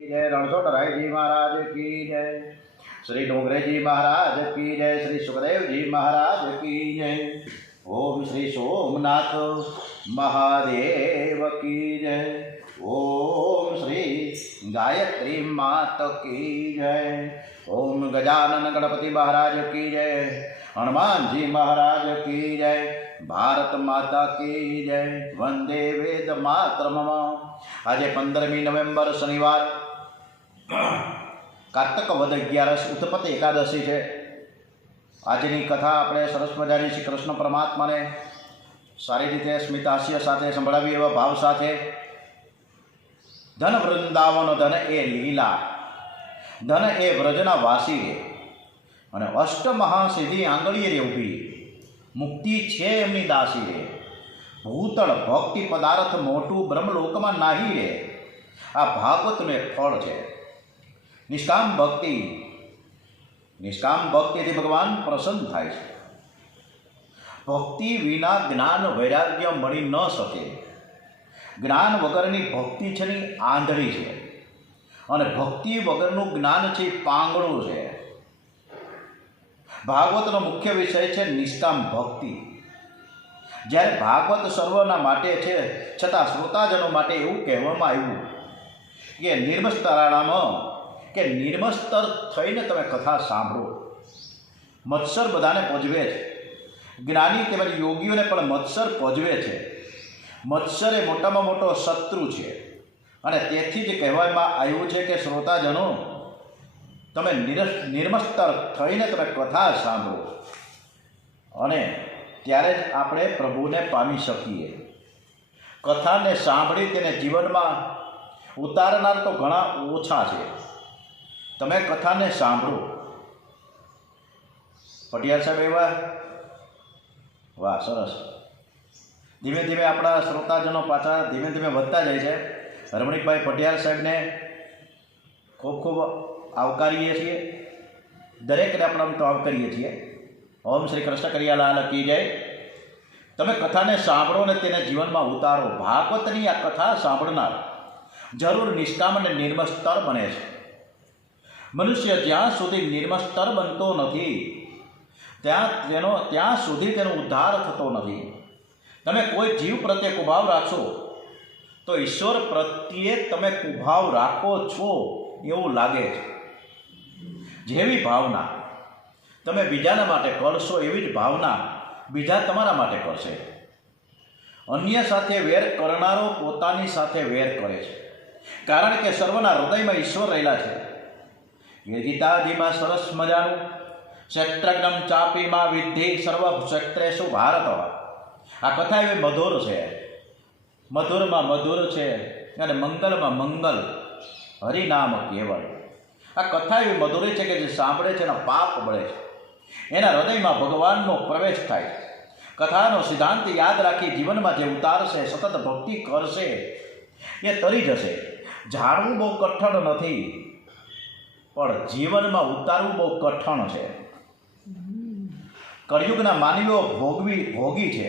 जय रणछोड़राय जी महाराज की जय। श्री डोंगरे जी महाराज की जय। श्री सुखदेव जी महाराज की जय। ओम श्री सोमनाथ महादेव की जय। ओम श्री गायत्री मात की जय। ओम गजानन गणपति महाराज की जय। हनुमान जी महाराज की जय। भारत माता की जय। वंदे वेद मातरम। आज 15 नवेम्बर शनिवार कार्तक वद 11 उत्पत्ति एकादशी है। આજની કથા આપણે સરસ મજાની શ્રી કૃષ્ણ પરમાત્માને સારી રીતે સ્મિત હાસ્ય સાથે સંભળાવી એવા ભાવ સાથે ધન વૃંદાવન ધન એ લીલા ધન એ વ્રજના વાસી રે અને અષ્ટ મહાસિદ્ધિ આંગળીએ રે ઊભી મુક્તિ છે એમની દાસી રે ભૂતળ ભક્તિ પદાર્થ મોટું બ્રહ્મલોકમાં નાહી રે આ ભાગવતનું એક ફળ છે। નિષ્કામ ભક્તિથી ભગવાન પ્રસન્ન થાય છે। ભક્તિ વિના જ્ઞાન વૈરાગ્ય મળી ન શકે। જ્ઞાન વગરની ભક્તિ છે ને આંધળી છે અને ભક્તિ વગરનું જ્ઞાન છે પાંગળું છે। ભાગવતનો મુખ્ય વિષય છે નિષ્કામ ભક્તિ। જ્યારે ભાગવત સર્વના માટે છે છતાં શ્રોતાજનો માટે એવું કહેવામાં આવ્યું કે નિર્મસ્તર થઈને તમે કથા સાંભળો। મત્સર બધાને પજવે છે, જ્ઞાની તેમજ યોગીઓને પણ મત્સર પજવે છે। મત્સર એ મોટામાં મોટો શત્રુ છે અને તેથી જ કહેવામાં આવ્યું છે કે શ્રોતાજનો તમે નિર્મસ્તર થઈને તમે કથા સાંભળો અને ત્યારે જ આપણે પ્રભુને પામી શકીએ। કથાને સાંભળી તેને જીવનમાં ઉતારનાર તો ઘણા ઓછા છે। તમે કથાને સાંભળો। પટિયાર સાહેબ એવા વાહ સરસ। ધીમે ધીમે આપણા શ્રોતાજનો પાછા ધીમે ધીમે વધતા જાય છે। રમણીકભાઈ પટિયાર સાહેબને ખૂબ ખૂબ આવકારીએ છીએ। દરેકને આપણે તો આવકારીએ છીએ। ઓમ શ્રી કૃષ્ણ કરિયાલાલ કી જય। તમે કથાને સાંભળો ને તેને જીવનમાં ઉતારો। ભાગવતની આ કથા સાંભળનાર જરૂર નિષ્કામ અને નિર્મસ્તર બને છે। મનુષ્ય જ્યાં સુધી નિર્મસ્તર બનતો નથી ત્યાં સુધી તેનો ઉદ્ધાર થતો નથી। તમે કોઈ જીવ પ્રત્યે કુભાવ રાખશો તો ઈશ્વર પ્રત્યે તમે કુભાવ રાખો છો એવું લાગે છે। જેવી ભાવના તમે બીજાના માટે કરશો એવી જ ભાવના બીજા તમારા માટે કરશે। અન્ય સાથે વેર કરનારો પોતાની સાથે વેર કરે છે, કારણ કે સર્વના હૃદયમાં ઈશ્વર રહેલા છે। એ ગીતાજીમાં સરસ મજાનું ક્ષેત્રજ્ઞમ ચાપીમાં વિદ્ધિ સર્વ ક્ષેત્રેષુ ભારત। આ કથા એવી મધુર છે, મધુરમાં મધુર છે અને મંગલમાં મંગલ, હરિનામ કેવળ। આ કથા એવી મધુરી છે કે જે સાંભળે છે એના પાપ બળે છે, એના હૃદયમાં ભગવાનનો પ્રવેશ થાય। કથાનો સિદ્ધાંત યાદ રાખી જીવનમાં જે ઉતારશે, સતત ભક્તિ કરશે એ તરી જશે। જાણવું બહુ કઠણ નથી પણ જીવનમાં ઉતારવું બહુ કઠણ છે। કળિયુગના માનવીઓ ભોગી છે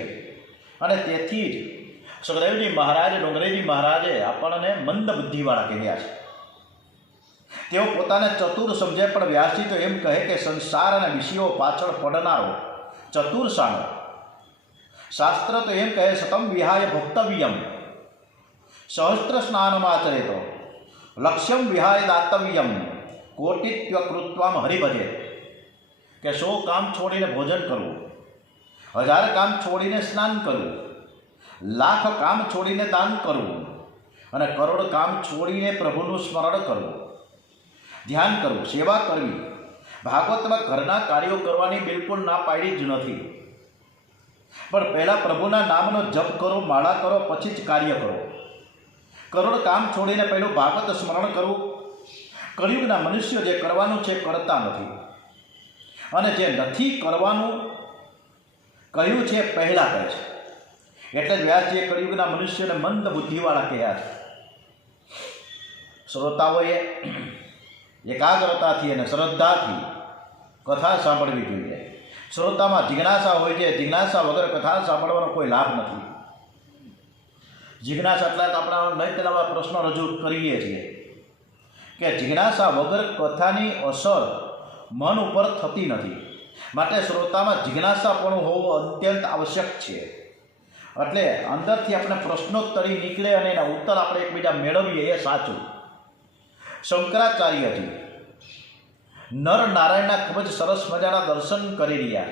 અને તેથી જ સુખદેવજી મહારાજ ડોંગરેજી મહારાજે આપણને મંદ બુદ્ધિવાળા કહ્યા છે। તેઓ પોતાને ચતુર સમજે પણ વ્યાસજી તો એમ કહે કે સંસાર અને વિષયો પાછળ પડનારો ચતુર સાનો। શાસ્ત્ર તો એમ કહે સતમ વિહાય ભોક્તવ્યમ સહસ્ત્ર સ્નાનમાચરેતો લક્ષ્યમ વિહાય દાતવ્યમ કોટિત્વ કૃત્વામ હરિભજે। કે 100 કામ છોડીને ભોજન કરવું, 1000 કામ છોડીને સ્નાન કરવું, લાખ કામ છોડીને દાન કરવું અને કરોડ કામ છોડીને પ્રભુનું સ્મરણ કરવું, ધ્યાન કરવું, સેવા કરવી। ભાગવતમાં ઘરના કાર્યો કરવાની બિલકુલ ના પાડી જ નથી, પણ પહેલાં પ્રભુના નામનો જપ કરો, માળા કરો, પછી જ કાર્ય કરો। કરોડ કામ છોડીને પહેલું ભાગવત સ્મરણ કરવું। કળિયુગના મનુષ્યો જે કરવાનું છે કરતા નથી અને જે નથી કરવાનું કહ્યું છે પહેલાં કરે છે। એટલે જ વ્યાસજીએ કળિયુગના મનુષ્યોને મંદ બુદ્ધિવાળા કહ્યા છે। શ્રોતાઓએ એકાગ્રતાથી અને શ્રદ્ધાથી કથા સાંભળવી જોઈએ। શ્રોતામાં જિજ્ઞાસા હોય છે, જિજ્ઞાસા વગર કથા સાંભળવાનો કોઈ લાભ નથી। જિજ્ઞાસા એટલે આપણે નહીં તેના પ્રશ્નો રજૂ કરીએ છીએ કે જિજ્ઞાસા વગર કથાની અસર મન ઉપર થતી નથી. માટે શ્રોતામાં જિજ્ઞાસાપણું હોવું અત્યંત આવશ્યક છે. એટલે અંદરથી આપણે પ્રશ્નોત્તરી નીકળે અને એના ઉત્તર આપણે એકબીજા મેળવીએ એ સાચું. શંકરાચાર્યજી નર નારાયણના ખૂબ જ સરસ મજાના દર્શન કરી રહ્યા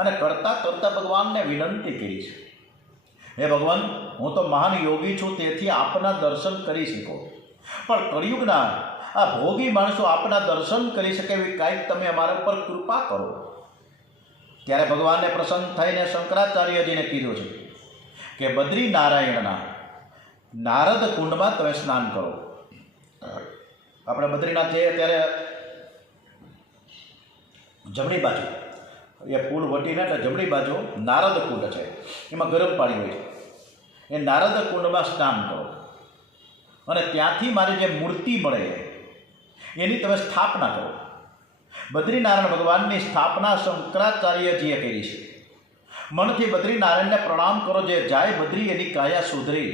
અને કરતાં કરતાં ભગવાનને વિનંતી કરી છે, હે ભગવાન, હું તો મહાન યોગી છું, તેથી આપના દર્શન કરી શકો, પણ કળિયુગના આ ભોગી માણસો આપના દર્શન કરી શકે એવી કાંઈક તમે અમારા ઉપર કૃપા કરો. ત્યારે ભગવાનને પ્રસન્ન થઈને શંકરાચાર્યજીને કીધું છે કે બદ્રી નારાયણના નારદ કુંડમાં તમે સ્નાન કરો. આપણે બદ્રીનાથ જઈએ ત્યારે જમણી બાજુ એ પુલ વટીને એટલે જમણી બાજુ નારદ કુંડ છે, એમાં ગરમ પાણી હોય છે. એ નારદ કુંડમાં સ્નાન કરો અને ત્યાંથી મારી જે મૂર્તિ મળે એની તમે સ્થાપના કરો. બદ્રીનારાયણ ભગવાનની સ્થાપના શંકરાચાર્યજીએ કરી છે. મનથી બદ્રીનારાયણને પ્રણામ કરો, જે જાય બદ્રી એની કાયા સુધરી.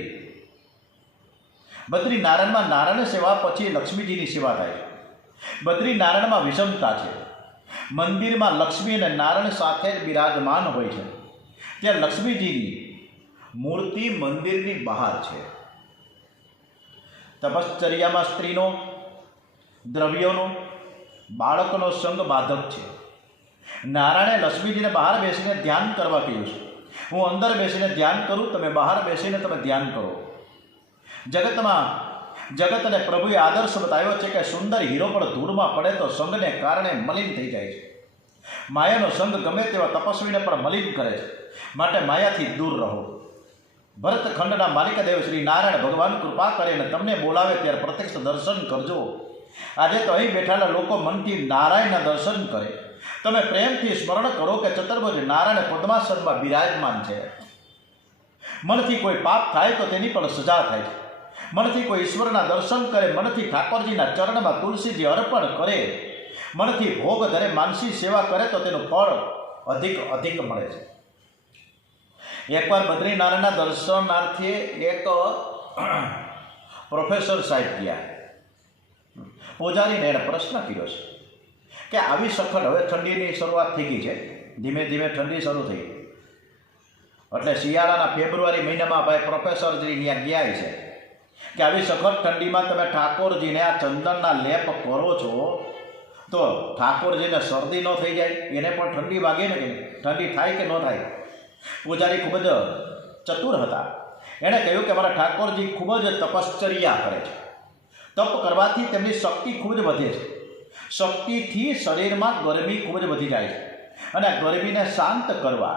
બદ્રીનારાયણમાં નારાયણ સેવા પછી લક્ષ્મીજીની સેવા થાય છે. બદ્રીનારાયણમાં વિષમતા છે. મંદિરમાં લક્ષ્મી અને નારાયણ સાથે જ બિરાજમાન હોય છે. ત્યાં લક્ષ્મીજીની મૂર્તિ મંદિરની બહાર છે. તપશ્ચર્યામાં સ્ત્રીનો, દ્રવ્યોનો, બાળકનો સંગ બાધક છે. નારાયણે લક્ષ્મીજીને બહાર બેસીને ધ્યાન કરવા કહ્યું છે. હું અંદર બેસીને ધ્યાન કરું, તમે બહાર બેસીને તમે ધ્યાન કરો. જગતને પ્રભુએ આદર્શ બતાવ્યો છે કે સુંદર હીરો પણ ધૂળમાં પડે તો સંગને કારણે મલિન થઈ જાય છે. માયાનો સંગ ગમે તેવા તપસ્વીને પણ મલિન કરે છે, માટે માયાથી દૂર રહો. ભરતખંડના માલિકદેવ શ્રી નારાયણ ભગવાન કૃપા કરે અને તમને બોલાવે ત્યારે પ્રત્યક્ષ દર્શન કરજો. આજે તો અહીં બેઠેલા લોકો મનથી નારાયણના દર્શન કરે. તમે પ્રેમથી સ્મરણ કરો કે ચતુર્ભુજ નારાયણ પદ્માસનમાં બિરાજમાન છે. મનથી કોઈ પાપ થાય તો તેની પણ સજા થાય છે. મનથી કોઈ ઈશ્વરના દર્શન કરે, મનથી ઠાકોરજીના ચરણમાં તુલસીજી અર્પણ કરે, મનથી ભોગ ધરે, માનસી સેવા કરે તો તેનું ફળ અધિક મળે છે. એકવાર બદ્રીનારાયણના દર્શનાર્થે એક પ્રોફેસર સાહેબ ગયા. પૂજારીને એણે પ્રશ્ન કર્યો છે કે આવી સખત, હવે ઠંડીની શરૂઆત થઈ ગઈ છે, ધીમે ધીમે ઠંડી શરૂ થઈ, એટલે શિયાળાના ફેબ્રુઆરી મહિનામાં ભાઈ પ્રોફેસરજી ત્યાં ગયા છે કે આવી સખત ઠંડીમાં તમે ઠાકોરજીને આ ચંદનના લેપ કરો છો તો ઠાકોરજીને શરદી ન થઈ જાય, એને પણ ઠંડી વાગે ને કે ઠંડી થાય કે ન થાય. પૂજારી ખૂબ જ ચતુર હતા. એણે કહ્યું કે મારા ઠાકોરજી ખૂબ જ તપશ્ચર્યા કરે છે. તપ કરવાથી તેમની શક્તિ ખૂબ જ વધે છે. શક્તિથી શરીરમાં ગરમી ખૂબ જ વધી જાય છે અને ગરમીને શાંત કરવા,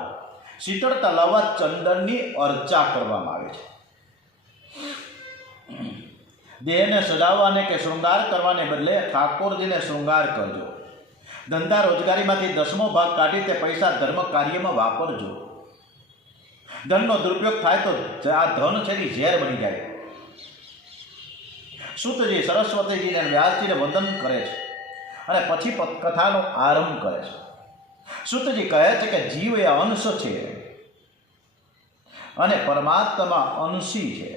શીતળતા લાવવા ચંદનની અર્ચા કરવામાં આવે છે. દેહને સજાવવાને કે શૃંગાર કરવાને બદલે ઠાકોરજીને શૃંગાર કરજો. ધંધા રોજગારીમાંથી 10મો ભાગ કાઢી તે પૈસા ધર્મ કાર્યમાં વાપરજો. ધનનો દુરુપયોગ થાય તો આ ધન છે એ ઝેર બની જાય. સૂતજી સરસ્વતીજીને વ્યાસજીને વંદન કરે છે અને પછી કથાનો આરંભ કરે છે. સૂતજી કહે છે કે જીવ એ અંશ છે અને પરમાત્મા અંશી છે.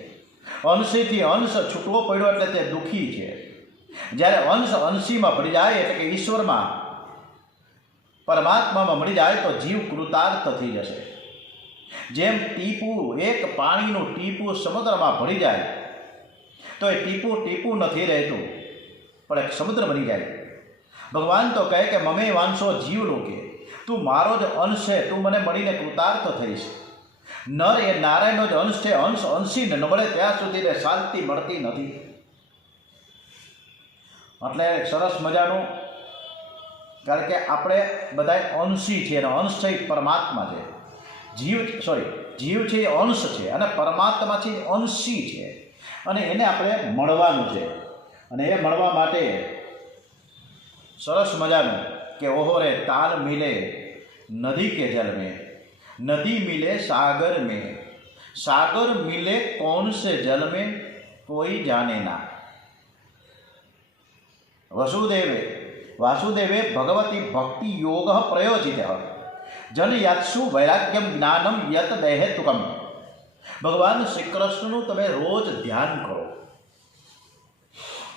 અંશીથી અંશ છૂટવો પડ્યો એટલે તે દુઃખી છે. જ્યારે અંશ અંશીમાં ભળી જાય એટલે કે ઈશ્વરમાં, પરમાત્મામાં મળી જાય તો જીવ કૃતાર્થ થઈ જશે. જેમ ટીપું, એક પાણીનું ટીપું સમુદ્રમાં ભળી જાય તો એ ટીપું નથી રહેતું, પણ એક સમુદ્ર બની જાય. ભગવાન તો કહે કે મમે વાંશો જીવ લોકે, તું મારો જ અંશ છે, તું મને મળીને કૃતાર્થ થઈશ. નર એ નારાયણનો જ અંશ છે. અંશ અંશીને ન મળે ત્યાં સુધી શાંતિ મળતી નથી. એટલે સરસ મજાનું, કારણ કે આપણે બધા અંશી છે અને અંશ છે એ પરમાત્મા છે. જીવ છે એ અંશ છે અને પરમાત્મા છે એ અંશી છે અને એને આપણે મળવાનું છે. અને એ મળવા માટે સરસ મજાનું કે ઓહો રે તાલ મિલે નદી કે જલ में, नदी मिले सागर में, सागर मिले कौन से जल में कोई जाने ना. वासुदेवे भगवती भक्ति योग प्रयोजित जन यात्सु वैराग्यम ज्ञानम यत देहे तुकम. भगवान श्री कृष्णનું તમે રોજ ધ્યાન કરો,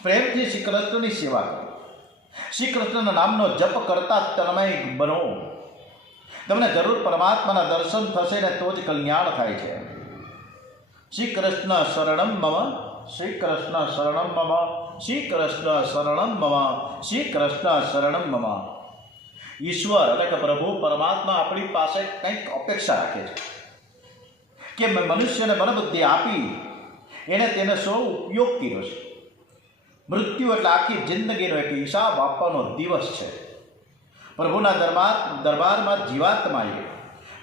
પ્રેમથી શ્રી કૃષ્ણની સેવા કરો, શ્રી કૃષ્ણના નામનો જપ કરતા તન્મય બનો. તમને જરૂર પરમાત્માના દર્શન થશે ને તો જ કલ્યાણ થાય છે. શ્રી કૃષ્ણ શરણમ મમ, શ્રી કૃષ્ણ શરણમ મમ, શ્રી કૃષ્ણ શરણમ મમ, શ્રી કૃષ્ણ શરણમ મમ. ઈશ્વર એટલે કે પ્રભુ પરમાત્મા આપણી પાસે કંઈક અપેક્ષા રાખે છે કે મનુષ્યને મનબુદ્ધિ આપી એને તેને સૌ ઉપયોગ કર્યો છે. મૃત્યુ એટલે આખી જિંદગીનો એક હિસાબ આપવાનો દિવસ છે. પ્રભુના દરબારમાં જીવાત્માએ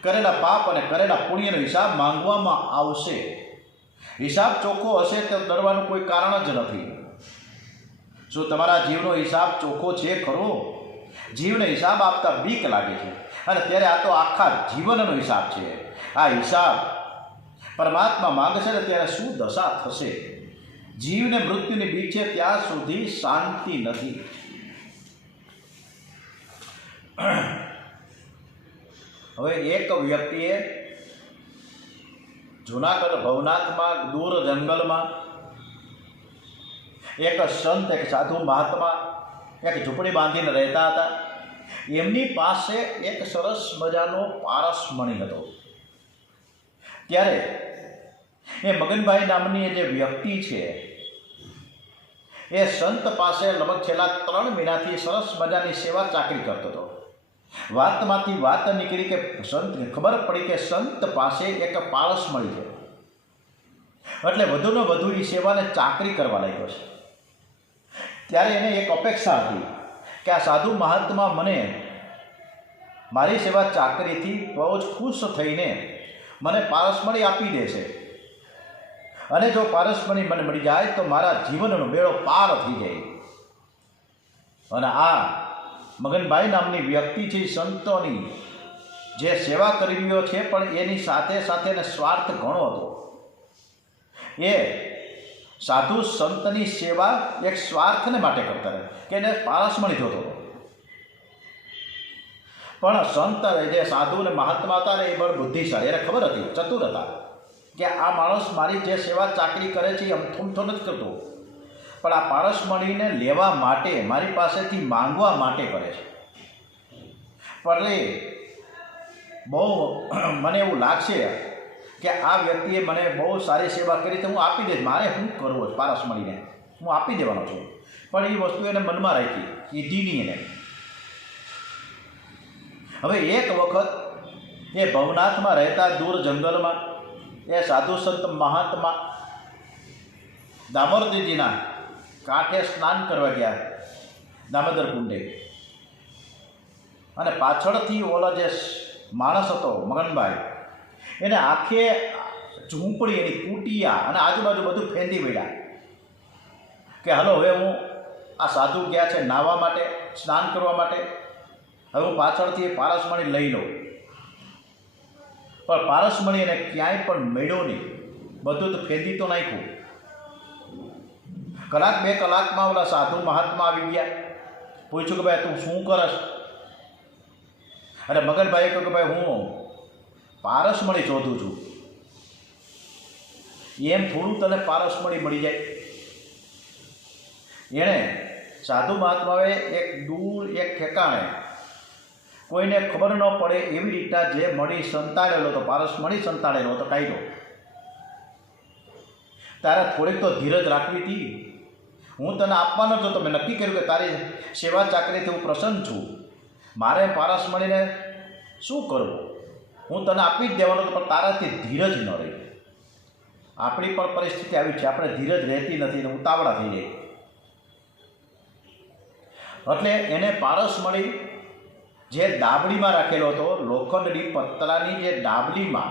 કરેલા પાપ અને કરેલા પુણ્યનો હિસાબ માંગવામાં આવશે. હિસાબ ચોખ્ખો હશે તો ડરવાનું કોઈ કારણ જ નથી. શું તમારા જીવનો હિસાબ ચોખ્ખો છે ખરો? જીવને હિસાબ આપતા બીક લાગે છે, અને ત્યારે આ તો આખા જીવનનો હિસાબ છે. આ હિસાબ પરમાત્મા માંગશે ને ત્યારે શું દશા થશે? જીવને મૃત્યુની બીક છે ત્યાં સુધી શાંતિ નથી. હવે એક વ્યક્તિએ જૂનાગઢ ભવનાથમાં દૂર જંગલમાં એક સંત, એક સાધુ મહાત્મા એક ઝૂંપડી બાંધીને રહેતા હતા. એમની પાસે એક સરસ મજાનો પારસમણી હતો. ત્યારે એ મગનભાઈ નામની જે વ્યક્તિ છે એ સંત પાસે લગભગ છેલ્લા 3 મહિનાથી સરસ મજાની સેવા ચાકરી કરતો હતો. વાતમાંથી વાત નીકળી કે સંતને ખબર પડી કે સંત પાસે એક પારસમણી છે, એટલે વધુને વધુ એ સેવાને ચાકરી કરવા લાગ્યો છે. ત્યારે એને એક અપેક્ષા હતી કે આ સાધુ મહાત્મા મને મારી સેવા ચાકરીથી બહુ જ ખુશ થઈને મને પારસમણી આપી દેશે, અને જો પારસમણી મને મળી જાય તો મારા જીવનનો બેડો પાર થઈ જાય. અને આ મગનભાઈ નામની વ્યક્તિ છે, સંતોની જે સેવા કરી રહ્યો છે, પણ એની સાથે સાથે એને સ્વાર્થ ઘણો હતો. એ સાધુ સંતની સેવા એક સ્વાર્થને માટે કરતા રહે કે એને પારસમણી જોતો હતો. પણ સંત જે સાધુ અને મહાત્મા હતા ને એ બહુ બુદ્ધિશાળી, એને ખબર હતી, ચતુર હતા કે આ માણસ મારી જે સેવા ચાકરી કરે છે એ અમથુમથો નથી કરતો, પણ આ પારસમણીને લેવા માટે મારી પાસેથી માંગવા માટે કરે છે. પણ એ બહુ મને એવું લાગશે કે આ વ્યક્તિએ મને બહુ સારી સેવા કરી તો હું આપી દઈશ, મારે શું કરવું છે, પારસમણીને હું આપી દેવાનો છું. પણ એ વસ્તુ એને મનમાં રાખી, કીધી નહીં એને. હવે એક વખત એ ભવનાથમાં રહેતા દૂર જંગલમાં એ સાધુ સંત મહાત્મા દામોદરજીના કાંઠે સ્નાન કરવા ગયા, દામોદર કુંડે. અને પાછળથી ઓલો જે માણસ હતો મગનભાઈ, એને આખે ઝૂંપડી એની કુટિયા અને આજુબાજુ બધું ફેંદી પડ્યા કે હલો હવે હું આ સાધુ ગયા છે નાહવા માટે, સ્નાન કરવા માટે, હવે હું પાછળથી એ પારસમણી લઈ લઉં. પણ પારસમણી એને ક્યાંય પણ મળ્યો નહીં, બધું તો ફેંદી તો નાખ્યું. કલાક 2 કલાકમાં ઓલા સાધુ મહાત્મા આવી ગયા. પૂછ્યું કે ભાઈ તું શું કરશ? અને મગનભાઈએ કહ્યું કે ભાઈ હું પારસમણી શોધું છું. એમ થોડું તને પારસમણી મળી જાય? એણે સાધુ મહાત્માએ એક દૂર એક ઠેકાણે કોઈને ખબર ન પડે એવી રીતના જે મણી સંતાડેલો હતો, પારસમણી સંતાડેલો હતો, કાઢ્યો. તારે થોડીક તો ધીરજ રાખવી હતી. હું તને આપવાનો હતો, તો મેં નક્કી કર્યું કે તારી સેવા ચાકરીથી હું પ્રસન્ન છું, મારે પારસમણીને શું કરવું, હું તને આપી જ દેવાનો હતો, પણ તારાથી ધીરજ ન રહી. આપણી પણ પરિસ્થિતિ આવી છે, આપણે ધીરજ રહેતી નથી ને ઉતાવળા થઈ જાય. એટલે એને પારસમણી જે ડાબડીમાં રાખેલો હતો, લોખંડની પતરાની જે ડાબડીમાં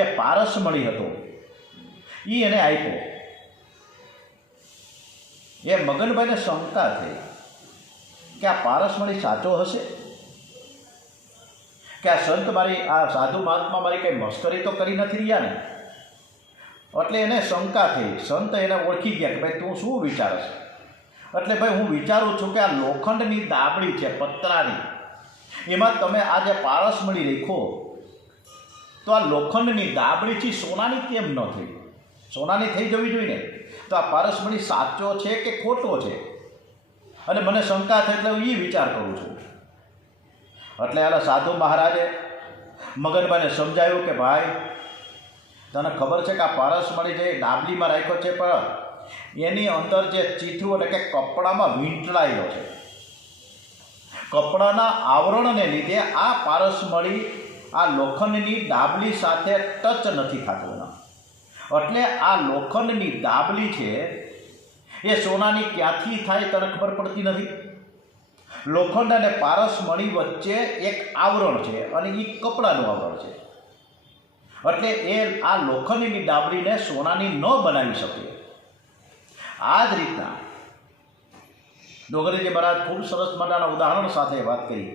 એ પારસમણી હતો, એ એને આપ્યો. એ મગનભાઈને શંકા થઈ કે આ પારસમણી સાચો હશે, કે આ સંત મારી, આ સાધુ મહાત્મા મારી કંઈ મસ્કરી તો કરી નથી રહ્યા ને. એટલે એને શંકા થઈ. સંત એને ઓળખી ગયા કે ભાઈ તું શું વિચારે છે? એટલે ભાઈ હું વિચારું છું કે આ લોખંડની દાબડી છે પતરાની, એમાં તમે આ જે પારસમણી રાખો તો આ લોખંડની દાબડીથી સોનાની કેમ ન થઈ? સોનાની થઈ જવી જોઈએ ને. તો આ પારસમણી સાચો છે કે ખોટો છે? અને મને શંકા થઈ એટલે હું એ વિચાર કરું છું. એટલે આલા સાધુ મહારાજે મગનભાઈને સમજાવ્યું કે ભાઈ, તને ખબર છે કે આ પારસમણી જે ડાબલીમાં રાખ્યો છે, પણ એની અંદર જે ચીથરું એટલે કે કપડામાં વીંટળાયેલો છે. કપડાના આવરણને લીધે આ પારસમણી આ લોખંડની ડાબલી સાથે ટચ નથી થતું એના. એટલે આ લોખંડની ડાબલી છે એ સોનાની ક્યાંથી થાય તને ખબર પડતી નથી. લોખંડ અને પારસમણી વચ્ચે એક આવરણ છે અને એ કપડાનું આવરણ છે. એટલે એ આ લોખંડની ડાબલીને સોનાની ન બનાવી શકે. આ જ રીતના ડોંગરેજી મહારાજ ખૂબ સરસ મજાના ઉદાહરણ સાથે વાત કરી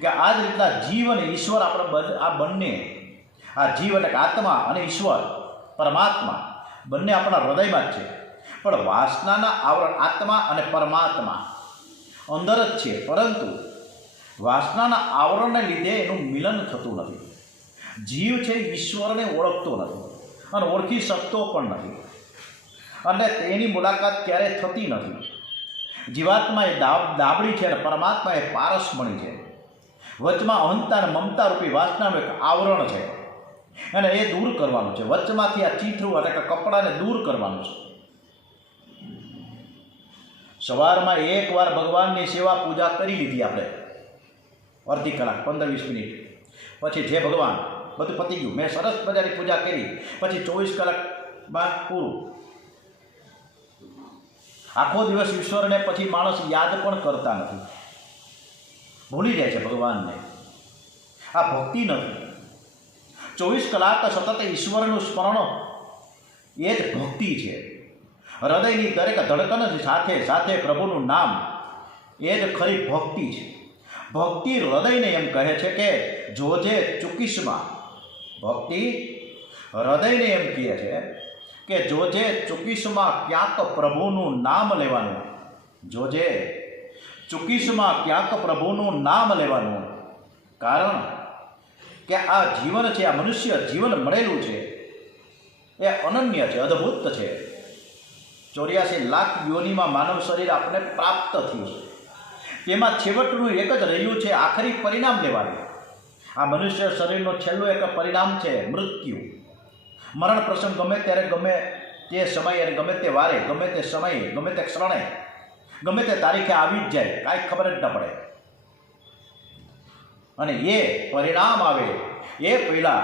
કે આ જ રીતના જીવ અને ઈશ્વર આપણે આ બંને, આ જીવ એટલે આત્મા અને ઈશ્વર પરમાત્મા બંને આપણા હૃદયમાં જ છે. પણ વાસનાના આવરણ આત્મા અને પરમાત્મા અંદર જ છે, પરંતુ વાસનાના આવરણને લીધે એનું મિલન થતું નથી. જીવ છે ઈશ્વરને ઓળખતો નથી અને ઓળખી શકતો પણ નથી, અને તેની મુલાકાત ક્યારેય થતી નથી. જીવાત્મા એ ડાબડી છે અને પરમાત્મા એ પારસમણી છે. વચમાં અહંતા અને મમતા રૂપી વાસનાનું એક આવરણ છે અને એ દૂર કરવાનું છે. વચમાંથી આ ચીથરું એટલે કે કપડાને દૂર કરવાનું છે. સવારમાં એકવાર ભગવાનની સેવા પૂજા કરી લીધી આપણે, અડધી કલાક 15-20 મિનિટ, પછી જે ભગવાન બધું પતી ગયું, મેં સરસ મજાની પૂજા કરી, પછી 24 કલાકમાં પૂરું. આખો દિવસ ઈશ્વરને પછી માણસ યાદ પણ કરતા નથી, ભૂલી જાય છે ભગવાનને. આ ભક્તિ નથી. 24 કલાક સતત ઈશ્વરનું સ્મરણ એ જ ભક્તિ છે. હૃદયની દરેક ધડકન સાથે સાથે પ્રભુનું નામ એ જ ખરી ભક્તિ છે. ભક્તિ હૃદયને એમ કહે છે કે જોજે ચૂકીશમાં. ભક્તિ હૃદયને એમ કહે છે કે જોજે ચૂકીશમાં ક્યાંક પ્રભુનું નામ લેવાનું. જોજે ચૂકીશમાં ક્યાંક પ્રભુનું નામ લેવાનું. કારણ કે આ જીવન છે, આ મનુષ્ય જીવન મળેલું છે એ અનન્ય છે, અદ્ભુત છે. 84 લાખ યોનિમાં માનવ શરીર આપણે પ્રાપ્ત થયું છે. તેમાં છેવટનું એક જ રહ્યું છે આખરી પરિણામ લેવાનું. આ મનુષ્ય શરીરનું છેલ્લું એક પરિણામ છે મૃત્યુ. મરણ પ્રસંગ ગમે ત્યારે, ગમે તે સમયે અને ગમે તે વારે, ગમે તે સમયે, ગમે તે ક્ષણે, ગમે તે તારીખે આવી જ જાય, કાંઈ ખબર જ ન પડે. અને એ પરિણામ આવે એ પહેલાં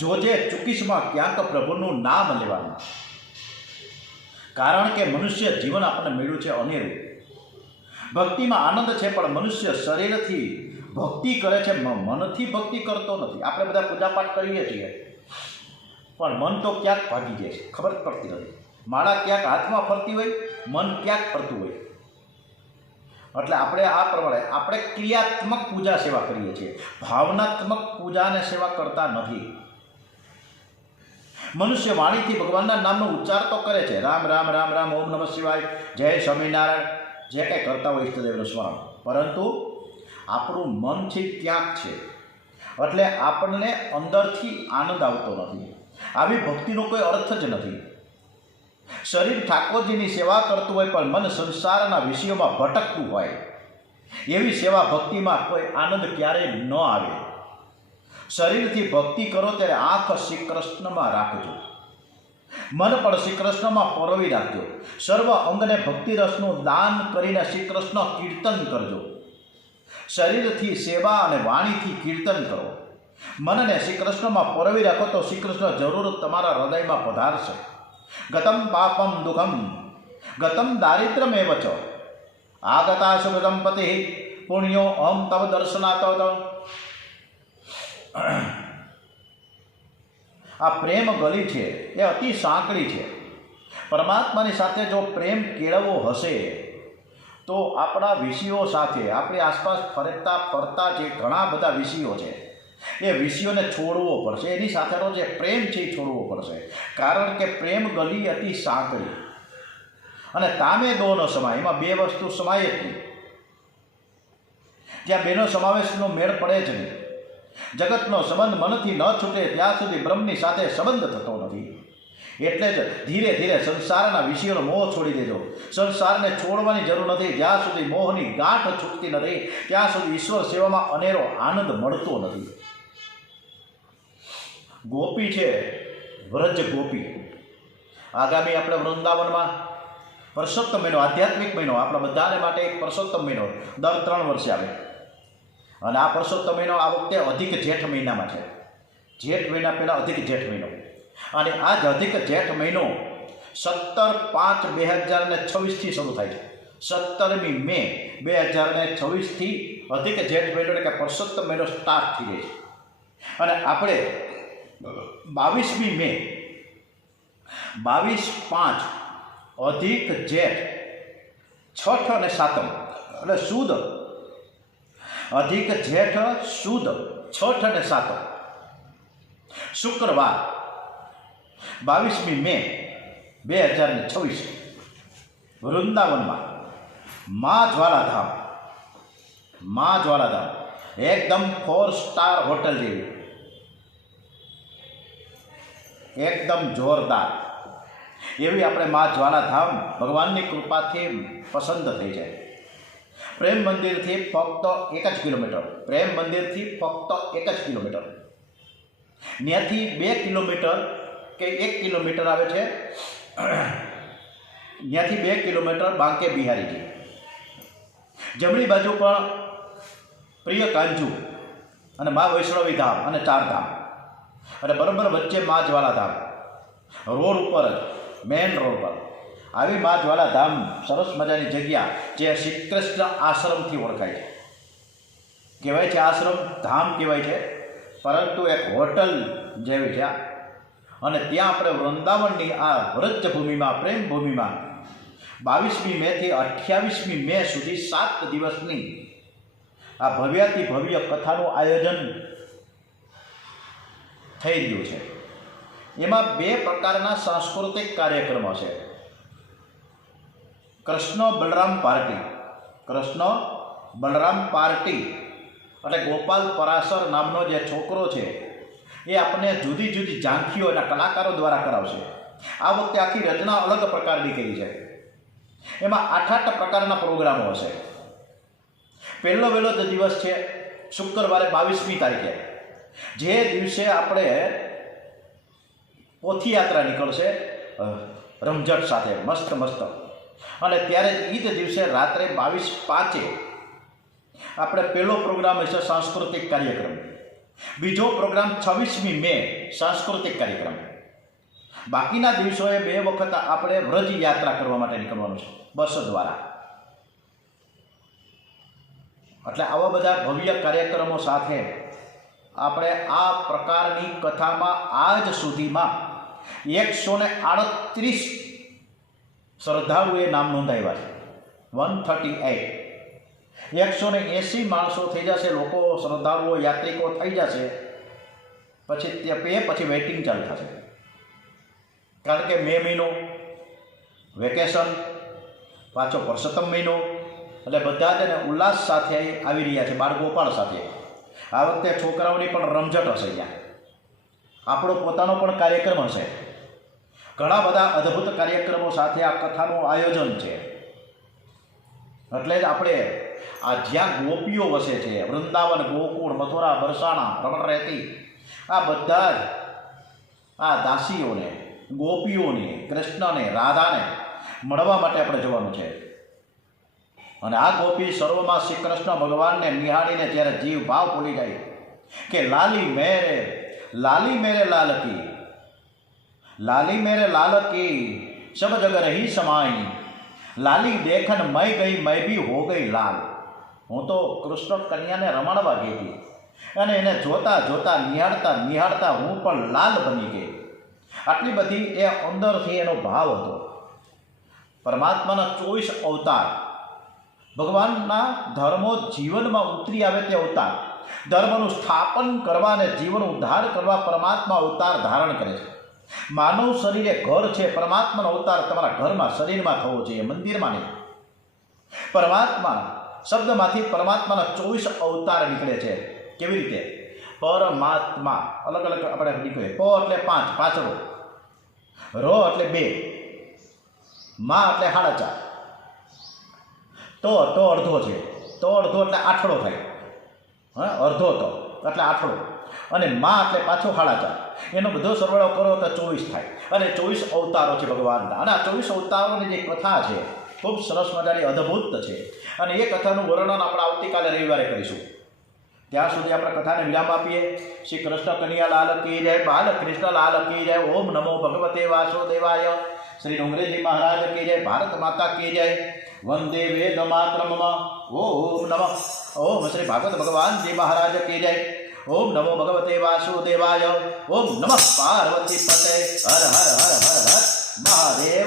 જોજે ચૂકીશમાં ક્યાંક પ્રભુનું નામ લેવાનું. કારણ કે મનુષ્ય જીવન આપણને મળ્યું છે અનેરું. ભક્તિમાં આનંદ છે, પણ મનુષ્ય શરીરથી ભક્તિ કરે છે, મનથી ભક્તિ કરતો નથી. આપણે બધા પૂજાપાઠ કરીએ છીએ, પણ મન તો ક્યાંક ભાગી જાય છે, ખબર જ પડતી નથી. માળા ક્યાંક હાથમાં ફરતી હોય, મન ક્યાંક ફરતું હોય. એટલે આપણે આ પ્રમાણે આપણે ક્રિયાત્મક પૂજા સેવા કરીએ છીએ, ભાવનાત્મક પૂજાને સેવા કરતા નથી. મનુષ્ય વાણીથી ભગવાનના નામનો ઉચ્ચાર તો કરે છે, રામ રામ રામ રામ, ઓમ નમઃ શિવાય, જય સ્વામિનારાયણ, જે કંઈ કરતા હોય ઈષ્ટદેવનું સ્મરણ, પરંતુ આપણું મન છે ક્યાંક છે. એટલે આપણને અંદરથી આનંદ આવતો નથી. આવી ભક્તિનો કોઈ અર્થ જ નથી. શરીર ઠાકોરજીની સેવા કરતું હોય પણ મન સંસારના વિષયોમાં ભટકતું હોય, એવી સેવા ભક્તિમાં કોઈ આનંદ ક્યારેય ન આવે. શરીરથી ભક્તિ કરો ત્યારે આંખ શ્રી કૃષ્ણમાં રાખજો, મન પણ શ્રી કૃષ્ણમાં પરોવી રાખજો. સર્વ અંગને ભક્તિ રસનું દાન કરીને શ્રી કૃષ્ણ કીર્તન કરજો. શરીરથી સેવા અને વાણીથી કીર્તન કરો. મનને શ્રી કૃષ્ણમાં પરોવી રાખો તો શ્રી કૃષ્ણ જરૂર તમારા હૃદયમાં પધારશે. ગતમ પાપમ દુઃખમ ગતમ દારિદ્ર્યમેવ ચ આગતા સુગતમ પતિ પુણ્યો અહમ તવ દર્શનાત. આ પ્રેમ ગલી છે એ અતિ સાંકડી છે. પરમાત્માની સાથે જો પ્રેમ કેળવવો હશે તો આપણા વિષયો સાથે, આપણી આસપાસ ફરતા જે ઘણા બધા વિષયો છે એ વિષયોને છોડવો પડશે. એની સાથેનો જે પ્રેમ છે એ છોડવો પડશે. કારણ કે પ્રેમ ગલી અતિ સાંકડી અને તામે દોનો સમાય, એમાં બે વસ્તુ સમાય જ નહીં. ત્યાં બેનો સમાવેશનો મેળ પડે જ નહીં. જગતનો સંબંધ મનથી ન છૂટે ત્યાં સુધી બ્રહ્મની સાથે સંબંધ થતો નથી. એટલે જ ધીરે ધીરે સંસારના વિષયોનો મોહ છોડી દેજો. સંસારને છોડવાની જરૂર નથી. જ્યાં સુધી મોહની ગાંઠ છૂટતી નથી ત્યાં સુધી ઈશ્વર સેવામાં અનેરો આનંદ મળતો નથી. ગોપી છે, વ્રજ ગોપી. આગામી આપણે વૃંદાવનમાં પરસોત્તમ મહિનો, આધ્યાત્મિક મહિનો, આપણા બધાને માટે એક પરસોત્તમ મહિનો દર 3 વર્ષે આવે. અને આ પરસોત્તમ મહિનો આ વખતે અધિક જેઠ મહિનામાં છે. જેઠ મહિના પહેલાં અધિક જેઠ મહિનો. અને આ જ અધિક જેઠ મહિનો 17/5/2026થી શરૂ થાય છે. 17મી મે 2026થી અધિક જેઠ મહિનો એટલે કે પરસોત્તમ મહિનો સ્ટાર્ટ થઈ જાય છે. અને આપણે 22મી મે 22/5 અધિક જેઠ છઠ અને સાતમ એટલે સુદ, અધિક જેઠ સુદ છઠ અને સાતમ શુક્રવાર 22મી મે 2026 વૃંદાવનમાં મા જ્વાલાધામ એકદમ 4 સ્ટાર હોટલ જેવી, એકદમ જોરદાર એવી આપણે મા જ્વાલાધામ ભગવાનની કૃપાથી પસંદ થઈ જાય. પ્રેમ મંદિરથી ફક્ત 1 જ કિલોમીટર, પ્રેમ મંદિરથી ફક્ત 1 જ કિલોમીટર, ત્યાંથી 2 કિલોમીટર કે 1 કિલોમીટર આવે છે, ત્યાંથી 2 કિલોમીટર બાંકે બિહારીજી. જમણી બાજુ પણ પ્રિય કાંજુ અને મા વૈષ્ણવી ધામ અને 4 ધામ, અને બરાબર વચ્ચે મા જ્વાલાધામ રોડ ઉપર જ, મેઇન રોડ પર આવી મા જ્વાલાધામ સરસ મજાની જગ્યા જે શ્રી કૃષ્ણ આશ્રમથી ઓળખાય છે. કહેવાય છે આશ્રમ ધામ કહેવાય છે, પરંતુ એક હોટલ જેવી છે. અને ત્યાં આપણે વૃંદાવનની આ વ્રજભૂમિમાં, પ્રેમ ભૂમિમાં 22મી મેથી 28મી મે સુધી 7 દિવસની આ ભવ્યાતિ ભવ્ય કથાનું આયોજન થઈ રહ્યું છે. એમાં 2 પ્રકારના સાંસ્કૃતિક કાર્યક્રમો છે. કૃષ્ણ બલરામ પાર્ટી એટલે ગોપાલ પરાશર નામનો જે છોકરો છે એ આપણને જુદી જુદી ઝાંખીઓ એના કલાકારો દ્વારા કરાવશે. આ વખતે આખી રચના અલગ પ્રકારની કરી છે. એમાં 8 પ્રકારના પ્રોગ્રામો હશે. પહેલો જે દિવસ છે શુક્રવારે 22મી તારીખે, જે દિવસે આપણે પોથીયાત્રા નીકળશે રમઝટ સાથે મસ્ત. અને ત્યારે એ જ દિવસે રાત્રે 22:05 આપણે પહેલો પ્રોગ્રામ હશે સાંસ્કૃતિક કાર્યક્રમ. બીજો પ્રોગ્રામ 26મી મે સાંસ્કૃતિક કાર્યક્રમ. બાકીના દિવસોએ 2 વખત આપણે વ્રજ યાત્રા કરવા માટે નીકળવાનું છે બસ દ્વારા. એટલે આવા બધા ભવ્ય કાર્યક્રમો સાથે આપણે આ પ્રકારની કથામાં આજ સુધીમાં 138 શ્રદ્ધાળુએ નામ નોંધાવ્યા છે. 138 180 માણસો થઈ જશે, લોકો શ્રદ્ધાળુઓ યાત્રિકો થઈ જશે. પછી વેઇટિંગ ચાલુ થશે, કારણ કે મે મહિનો વેકેશન, પાછો પરસોત્તમ મહિનો, એટલે બધા તેને ઉલ્લાસ સાથે આવી રહ્યા છે, બાળગોપાળ સાથે. આ વખતે છોકરાઓની પણ રમઝટ હશે. ત્યાં આપણો પોતાનો પણ કાર્યક્રમ હશે. ઘણા બધા અદ્ભુત કાર્યક્રમો સાથે આ કથાનું આયોજન છે. એટલે જ આપણે આ જ્યાં ગોપીઓ વસે છે, વૃંદાવન, ગોકુળ, મથુરા, બરસાણા, રમણ રહેતી, આ બધા જ આ દાસીઓને, ગોપીઓને, કૃષ્ણને, રાધાને મળવા માટે આપણે જવાનું છે. અને આ ગોપી સર્વમાં શ્રી કૃષ્ણ ભગવાનને નિહાળીને જ્યારે જીવ ભાવ ભૂલી જાય કે લાલી મેરે લાલ કી, લાલી મેરે લાલ કી સબ જગ રહી સમાઈ, લાલી દેખન મય ગઈ मैं भी हो गई लाल. હું તો કૃષ્ણ કન્યાને રમાડવા ગઈ હતી અને એને જોતા નિહાળતા હું પણ લાલ બની ગઈ. આટલી બધી એ અંદરથી એનો ભાવ હતો. પરમાત્માના 24 અવતાર, ભગવાનના ધર્મો જીવનમાં ઉતરી આવે તે અવતાર, ધર્મનું સ્થાપન કરવા અને જીવન ઉદ્ધાર કરવા પરમાત્મા અવતાર ધારણ કરે છે. માનવ શરીર એ ઘર છે. પરમાત્માનો અવતાર તમારા ઘરમાં, શરીરમાં થવો જોઈએ, મંદિરમાં નહીં. પરમાત્મા શબ્દમાંથી પરમાત્માના 24 અવતાર નીકળે છે. કેવી રીતે? પરમાત્મા અલગ અલગ આપણે નીકળે. પ એટલે 5, પાંચડો. રો એટલે 2, મા એટલે 4.5, તો અડધો છે, તો અડધો એટલે આઠડો થાય, હા અડધો તો એટલે આઠડો, અને મા એટલે પાછો 4.5, એનો બધો સરવાળો કરો તો 24 થાય. અને 24 અવતારો છે ભગવાનના. અને આ 24 અવતારોની જે કથા છે ખૂબ સરસ મજાની અદ્ભુત છે. અને એ કથાનું વર્ણન આપણે આવતીકાલે રવિવારે કરીશું. ત્યાં સુધી આપણે કથાને વિરામ આપીએ. શ્રી કૃષ્ણ કનૈયા લાલ કી જય, બાલકૃષ્ણ લાલ કી જય. ઓમ નમો ભગવતે વાસુદેવાય. શ્રી ડુંગરેજી મહારાજ કી જય. ભારત માતા કી જય. વંદે વેદ માતરમ. ઓમ નમઃ. ઓમ શ્રી ભાગવત ભગવાનજી મહારાજ કી જય. ઓમ નમો ભગવતે વાસુદેવાય. ઓમ નમઃ પાર્વતી પતે. હર હર હર હર હર મહાદેવ.